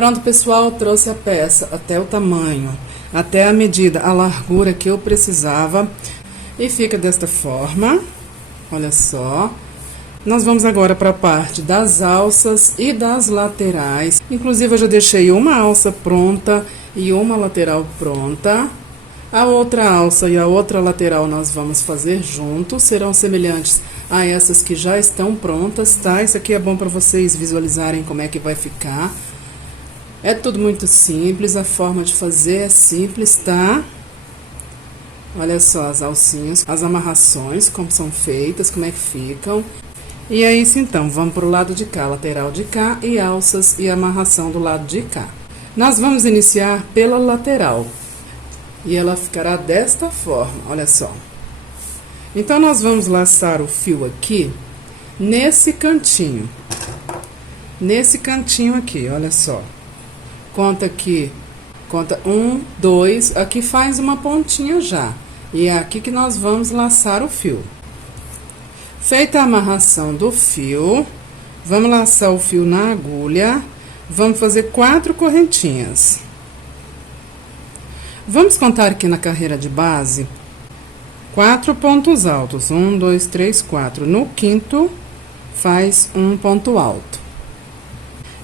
Pronto, pessoal, trouxe a peça até o tamanho, até a medida, a largura que eu precisava. E fica desta forma, olha só. Nós vamos agora para a parte das alças e das laterais. Inclusive, eu já deixei uma alça pronta e uma lateral pronta. A outra alça e a outra lateral nós vamos fazer juntos, serão semelhantes a essas que já estão prontas, tá? Isso aqui é bom para vocês visualizarem como é que vai ficar. É tudo muito simples, a forma de fazer é simples, tá? Olha só as alcinhas, as amarrações, como são feitas, como é que ficam. E é isso então, vamos pro lado de cá, lateral de cá e alças e amarração do lado de cá. Nós vamos iniciar pela lateral. E ela ficará desta forma, olha só. Então, nós vamos laçar o fio aqui, nesse cantinho. Nesse cantinho aqui, olha só. Conta aqui, conta 1, 2, aqui faz uma pontinha já. E é aqui que nós vamos laçar o fio. Feita a amarração do fio, vamos laçar o fio na agulha, vamos fazer 4 correntinhas. Vamos contar aqui na carreira de base 4 pontos altos, 1, 2, 3, 4. No quinto, faz um ponto alto.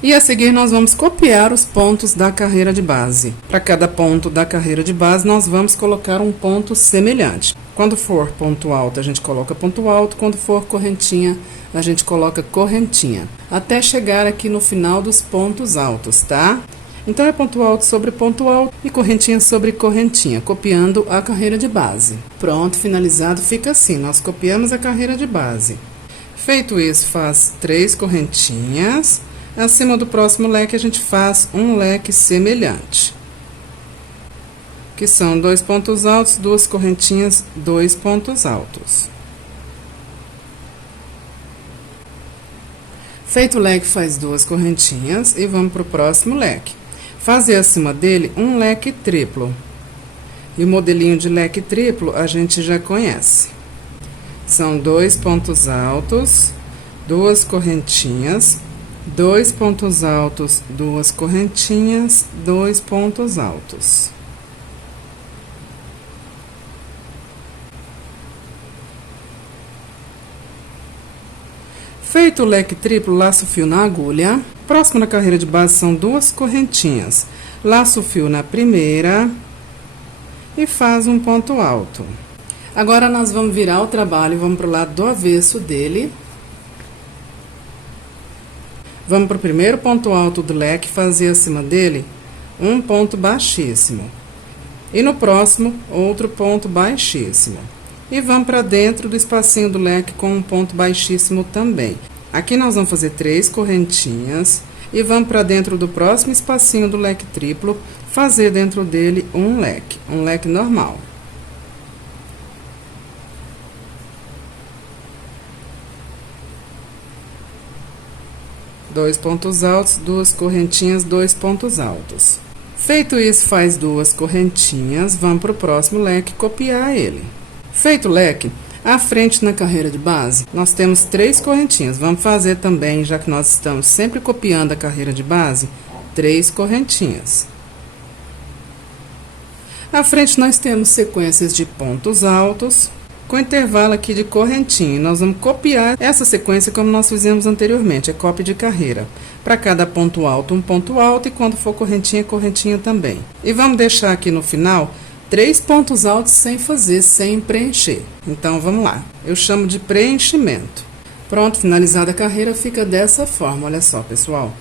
E a seguir, nós vamos copiar os pontos da carreira de base. Para cada ponto da carreira de base, nós vamos colocar um ponto semelhante. Quando for ponto alto, a gente coloca ponto alto. Quando for correntinha, a gente coloca correntinha. Até chegar aqui no final dos pontos altos, tá? Então, é ponto alto sobre ponto alto e correntinha sobre correntinha, copiando a carreira de base. Pronto, finalizado, fica assim. Nós copiamos a carreira de base. Feito isso, faz 3 correntinhas. Acima do próximo leque, a gente faz um leque semelhante. Que são 2 pontos altos, 2 correntinhas, 2 pontos altos. Feito o leque, faz 2 correntinhas e vamos para o próximo leque. Fazer acima dele um leque triplo. E o modelinho de leque triplo a gente já conhece. São 2 pontos altos, 2 correntinhas, 2 pontos altos, 2 correntinhas, 2 pontos altos. Feito o leque triplo, laço o fio na agulha. Próximo da carreira de base são 2 correntinhas. Laço o fio na primeira e faz um ponto alto. Agora, nós vamos virar o trabalho, vamos para o lado do avesso dele. Vamos para o primeiro ponto alto do leque, fazer acima dele um ponto baixíssimo. E no próximo, outro ponto baixíssimo. E vamos para dentro do espacinho do leque com um ponto baixíssimo também. Aqui nós vamos fazer 3 correntinhas e vamos para dentro do próximo espacinho do leque triplo, fazer dentro dele um leque normal. Dois pontos altos, 2 correntinhas, 2 pontos altos. Feito isso, faz 2 correntinhas, vamos para o próximo leque copiar ele. Feito o leque, à frente na carreira de base, nós temos 3 correntinhas. Vamos fazer também, já que nós estamos sempre copiando a carreira de base, 3 correntinhas. À frente nós temos sequências de pontos altos, com intervalo aqui de correntinha. Nós vamos copiar essa sequência como nós fizemos anteriormente, é cópia de carreira. Para cada ponto alto, um ponto alto, e quando for correntinha, correntinha também. E vamos deixar aqui no final 3 pontos altos sem fazer, sem preencher. Então, vamos lá. Eu chamo de preenchimento. Pronto, finalizada a carreira, fica dessa forma. Olha só, pessoal.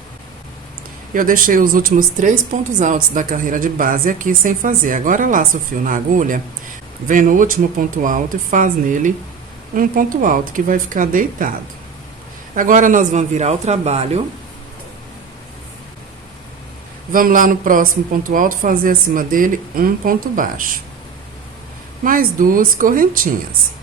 Eu deixei os últimos 3 pontos altos da carreira de base aqui sem fazer. Agora, laço o fio na agulha, vem no último ponto alto e faz nele um ponto alto, que vai ficar deitado. Agora, nós vamos virar o trabalho. Vamos lá no próximo ponto alto, fazer acima dele um ponto baixo. Mais 2 correntinhas.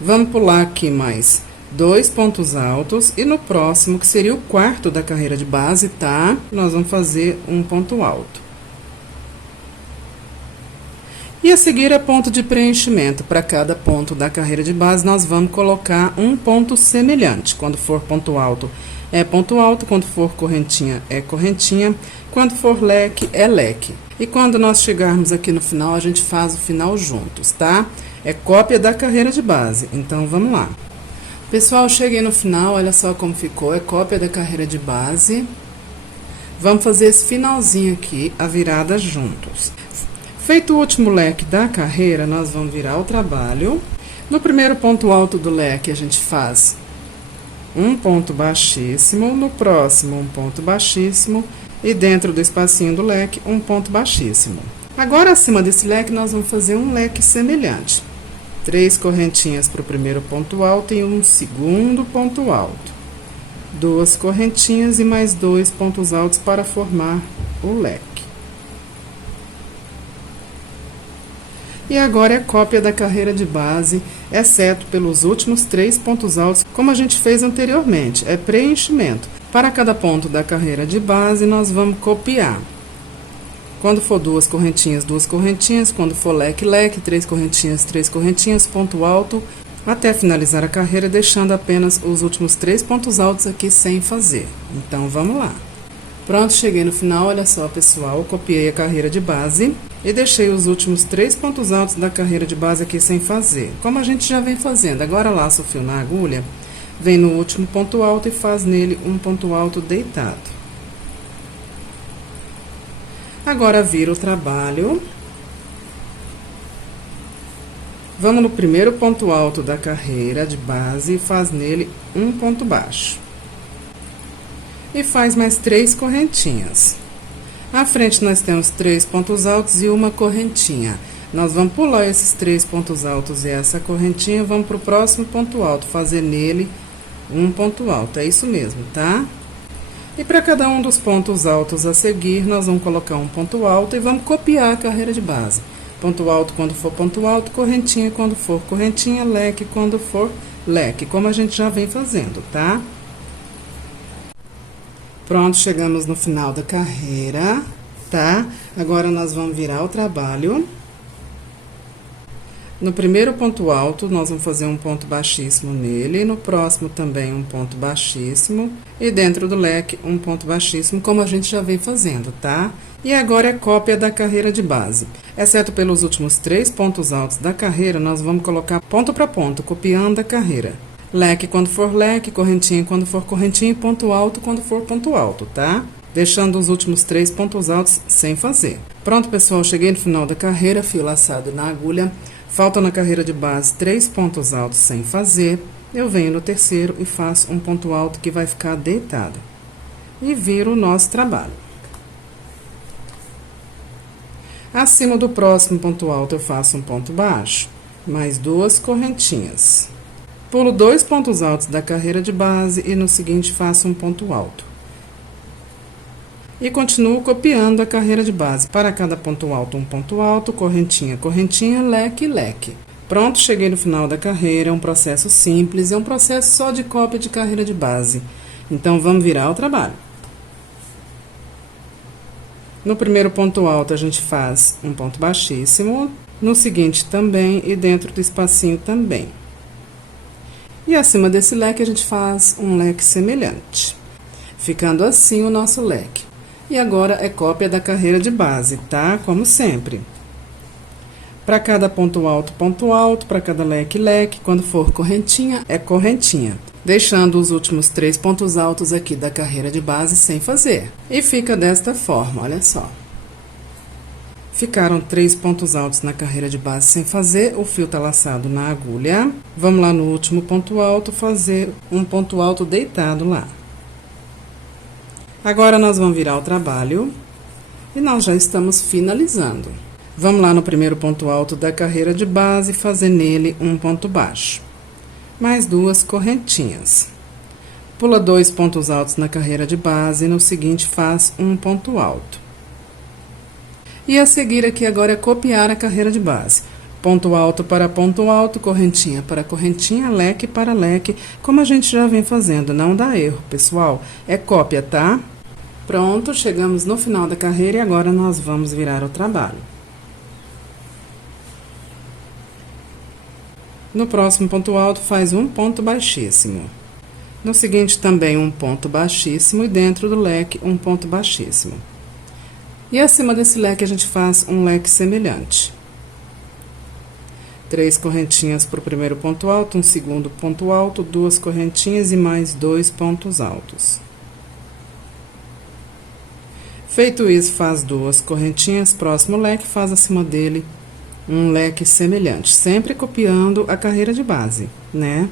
Vamos pular aqui mais 2 pontos altos e no próximo, que seria o quarto da carreira de base, tá? Nós vamos fazer um ponto alto. E E a seguir é ponto de preenchimento. Para cada ponto da carreira de base, nós vamos colocar um ponto semelhante. Quando for ponto alto, é ponto alto. Quando for correntinha, é correntinha. Quando for leque, é leque. E quando nós chegarmos aqui no final, a gente faz o final juntos, tá? É cópia da carreira de base. Então, vamos lá. Pessoal, cheguei no final, olha só como ficou. É cópia da carreira de base. Vamos fazer esse finalzinho aqui, a virada juntos. Feito o último leque da carreira, nós vamos virar o trabalho. No primeiro ponto alto do leque, a gente faz um ponto baixíssimo. No próximo, um ponto baixíssimo. E dentro do espacinho do leque, um ponto baixíssimo. Agora, acima desse leque, nós vamos fazer um leque semelhante. 3 correntinhas para o primeiro ponto alto e um segundo ponto alto. 2 correntinhas e mais 2 pontos altos para formar o leque. E agora é cópia da carreira de base, exceto pelos últimos 3 pontos altos, como a gente fez anteriormente. É preenchimento. Para cada ponto da carreira de base, nós vamos copiar. Quando for 2 correntinhas, 2 correntinhas. Quando for leque, leque, 3 correntinhas, 3 correntinhas, ponto alto, até finalizar a carreira, deixando apenas os últimos 3 pontos altos aqui sem fazer. Então, vamos lá. Pronto, cheguei no final, olha só, pessoal, copiei a carreira de base e deixei os últimos 3 pontos altos da carreira de base aqui sem fazer, como a gente já vem fazendo. Agora, laça o fio na agulha, vem no último ponto alto e faz nele um ponto alto deitado. Agora, vira o trabalho. Vamos no primeiro ponto alto da carreira de base e faz nele um ponto baixo. E faz mais 3 correntinhas. À frente, nós temos 3 pontos altos e uma correntinha. Nós vamos pular esses 3 pontos altos e essa correntinha, vamos para o próximo ponto alto, fazer nele um ponto alto. É isso mesmo, tá? E para cada um dos pontos altos a seguir, nós vamos colocar um ponto alto e vamos copiar a carreira de base. Ponto alto quando for ponto alto, correntinha quando for correntinha, leque quando for leque, como a gente já vem fazendo, tá? Pronto, chegamos no final da carreira, tá? Agora, nós vamos virar o trabalho. No primeiro ponto alto, nós vamos fazer um ponto baixíssimo nele. No próximo, também um ponto baixíssimo. E dentro do leque, um ponto baixíssimo, como a gente já vem fazendo, tá? E agora é cópia da carreira de base. Exceto pelos últimos 3 pontos altos da carreira, nós vamos colocar ponto para ponto, copiando a carreira. Leque quando for leque, correntinha quando for correntinha e ponto alto quando for ponto alto, tá? Deixando os últimos 3 pontos altos sem fazer. Pronto, pessoal, cheguei no final da carreira, fio laçado na agulha. Faltam na carreira de base 3 pontos altos sem fazer. Eu venho no terceiro e faço um ponto alto que vai ficar deitado. E viro o nosso trabalho. Acima do próximo ponto alto, eu faço um ponto baixo, mais 2 correntinhas. Pulo 2 pontos altos da carreira de base e no seguinte faço um ponto alto. E continuo copiando a carreira de base. Para cada ponto alto, um ponto alto, correntinha, correntinha, leque, leque. Pronto, cheguei no final da carreira, é um processo simples, é um processo só de cópia de carreira de base. Então, vamos virar o trabalho. No primeiro ponto alto, a gente faz um ponto baixíssimo, no seguinte também e dentro do espacinho também. E acima desse leque, a gente faz um leque semelhante, ficando assim o nosso leque. E agora é cópia da carreira de base, tá? Como sempre. Para cada ponto alto, para cada leque, leque. Quando for correntinha, é correntinha. Deixando os últimos 3 pontos altos aqui da carreira de base sem fazer. E fica desta forma, olha só. Ficaram 3 pontos altos na carreira de base sem fazer, o fio tá laçado na agulha. Vamos lá no último ponto alto, fazer um ponto alto deitado lá. Agora, nós vamos virar o trabalho e nós já estamos finalizando. Vamos lá no primeiro ponto alto da carreira de base, fazer nele um ponto baixo. Mais 2 correntinhas. Pula 2 pontos altos na carreira de base e no seguinte faz um ponto alto. E a seguir aqui agora é copiar a carreira de base. Ponto alto para ponto alto, correntinha para correntinha, leque para leque, como a gente já vem fazendo. Não dá erro, pessoal. É cópia, tá? Pronto, chegamos no final da carreira e agora nós vamos virar o trabalho. No próximo ponto alto, faz um ponto baixíssimo. No seguinte, também um ponto baixíssimo e dentro do leque, um ponto baixíssimo. E acima desse leque, a gente faz um leque semelhante. 3 correntinhas para o primeiro ponto alto, um segundo ponto alto, 2 correntinhas e mais 2 pontos altos. Feito isso, faz 2 correntinhas, próximo leque, faz acima dele um leque semelhante, sempre copiando a carreira de base, né?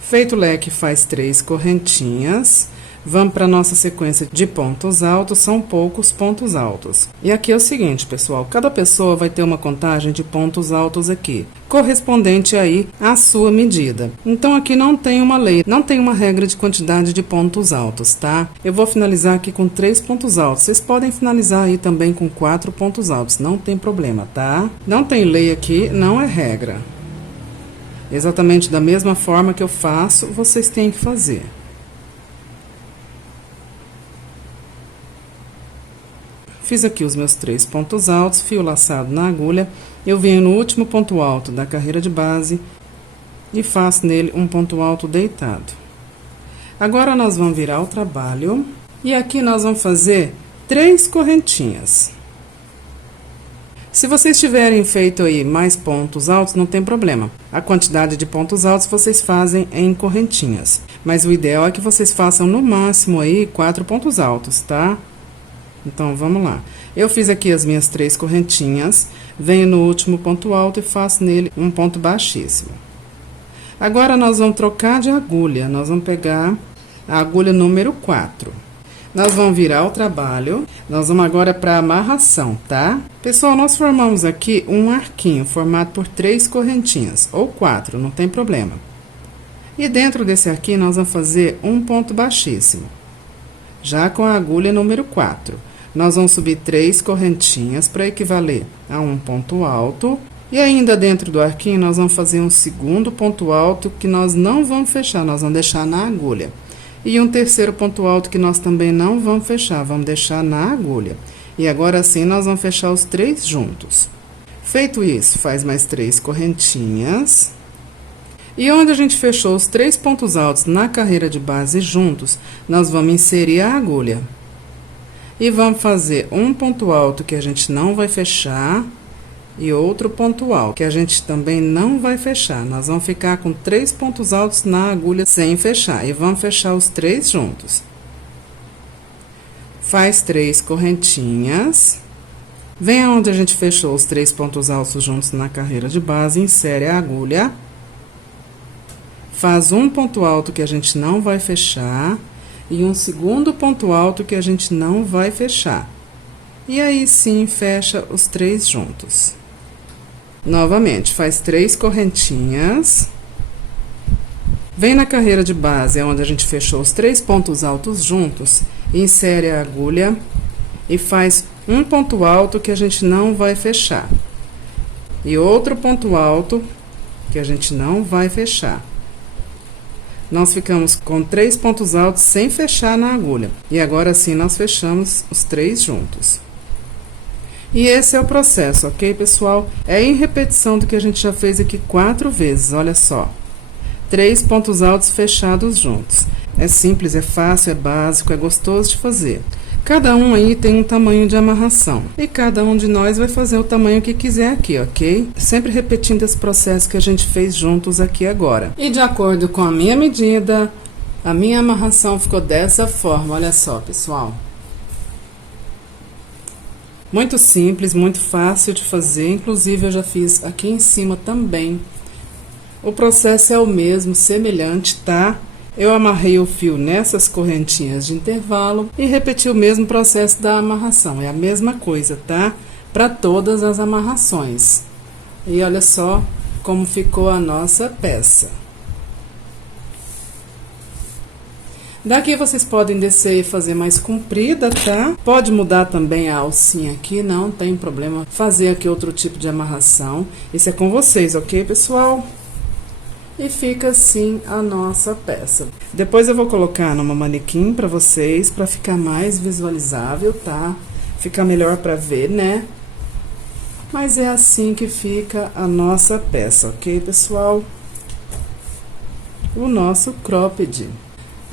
Feito o leque, faz 3 correntinhas. Vamos para a nossa sequência de pontos altos, são poucos pontos altos. E aqui é o seguinte, pessoal, cada pessoa vai ter uma contagem de pontos altos aqui, correspondente aí à sua medida. Então, aqui não tem uma lei, não tem uma regra de quantidade de pontos altos, tá? Eu vou finalizar aqui com 3 pontos altos. Vocês podem finalizar aí também com 4 pontos altos, não tem problema, tá? Não tem lei aqui, não é regra. Exatamente da mesma forma que eu faço, vocês têm que fazer. Fiz aqui os meus 3 pontos altos, fio laçado na agulha. Eu venho no último ponto alto da carreira de base e faço nele um ponto alto deitado. Agora, nós vamos virar o trabalho e aqui nós vamos fazer 3 correntinhas. Se vocês tiverem feito aí mais pontos altos, não tem problema. A quantidade de pontos altos vocês fazem em correntinhas. Mas o ideal é que vocês façam no máximo aí 4 pontos altos, tá? Então, vamos lá. Eu fiz aqui as minhas 3 correntinhas, venho no último ponto alto e faço nele um ponto baixíssimo. Agora, nós vamos trocar de agulha. Nós vamos pegar a agulha número 4. Nós vamos virar o trabalho. Nós vamos agora para a amarração, tá? Pessoal, nós formamos aqui um arquinho formado por 3 correntinhas, ou 4, não tem problema. E dentro desse arquinho, nós vamos fazer um ponto baixíssimo, já com a agulha número 4. Nós vamos subir 3 correntinhas para equivaler a um ponto alto. E ainda dentro do arquinho, nós vamos fazer um segundo ponto alto que nós não vamos fechar, nós vamos deixar na agulha. E um terceiro ponto alto que nós também não vamos fechar, vamos deixar na agulha. E agora sim, nós vamos fechar os 3 juntos. Feito isso, faz mais 3 correntinhas. E onde a gente fechou os 3 pontos altos na carreira de base juntos, nós vamos inserir a agulha. E vamos fazer um ponto alto que a gente não vai fechar e outro ponto alto que a gente também não vai fechar. Nós vamos ficar com 3 pontos altos na agulha sem fechar e vamos fechar os 3 juntos. Faz 3 correntinhas. Vem onde a gente fechou os 3 pontos altos juntos na carreira de base, insere a agulha. Faz um ponto alto que a gente não vai fechar e um segundo ponto alto que a gente não vai fechar. E aí sim, fecha os 3 juntos. Novamente, faz 3 correntinhas. Vem na carreira de base, onde a gente fechou os 3 pontos altos juntos, insere a agulha e faz um ponto alto que a gente não vai fechar. E outro ponto alto que a gente não vai fechar. Nós ficamos com 3 pontos altos sem fechar na agulha. E agora sim, nós fechamos os 3 juntos. E esse é o processo, ok, pessoal? É em repetição do que a gente já fez aqui 4 vezes, olha só. 3 pontos altos fechados juntos. É simples, é fácil, é básico, é gostoso de fazer. Cada um aí tem um tamanho de amarração. E cada um de nós vai fazer o tamanho que quiser aqui, ok? Sempre repetindo esse processo que a gente fez juntos aqui agora. E de acordo com a minha medida, a minha amarração ficou dessa forma, olha só, pessoal. Muito simples, muito fácil de fazer, inclusive eu já fiz aqui em cima também. O processo é o mesmo, semelhante, tá? Eu amarrei o fio nessas correntinhas de intervalo e repeti o mesmo processo da amarração. É a mesma coisa, tá? Para todas as amarrações. E olha só como ficou a nossa peça. Daqui vocês podem descer e fazer mais comprida, tá? Pode mudar também a alcinha aqui, não tem problema. Fazer aqui outro tipo de amarração. Isso é com vocês, ok, pessoal? E fica assim a nossa peça. Depois eu vou colocar numa manequim pra vocês, pra ficar mais visualizável, tá? Ficar melhor pra ver, né? Mas é assim que fica a nossa peça, ok, pessoal? O nosso cropped.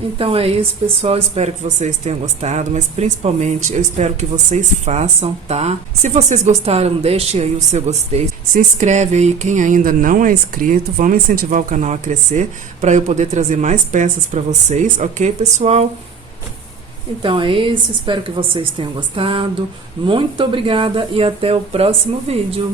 Então é isso, pessoal, espero que vocês tenham gostado, mas principalmente eu espero que vocês façam, tá? Se vocês gostaram, deixe aí o seu gostei, se inscreve aí quem ainda não é inscrito, vamos incentivar o canal a crescer, para eu poder trazer mais peças para vocês, ok, pessoal? Então é isso, espero que vocês tenham gostado, muito obrigada e até o próximo vídeo.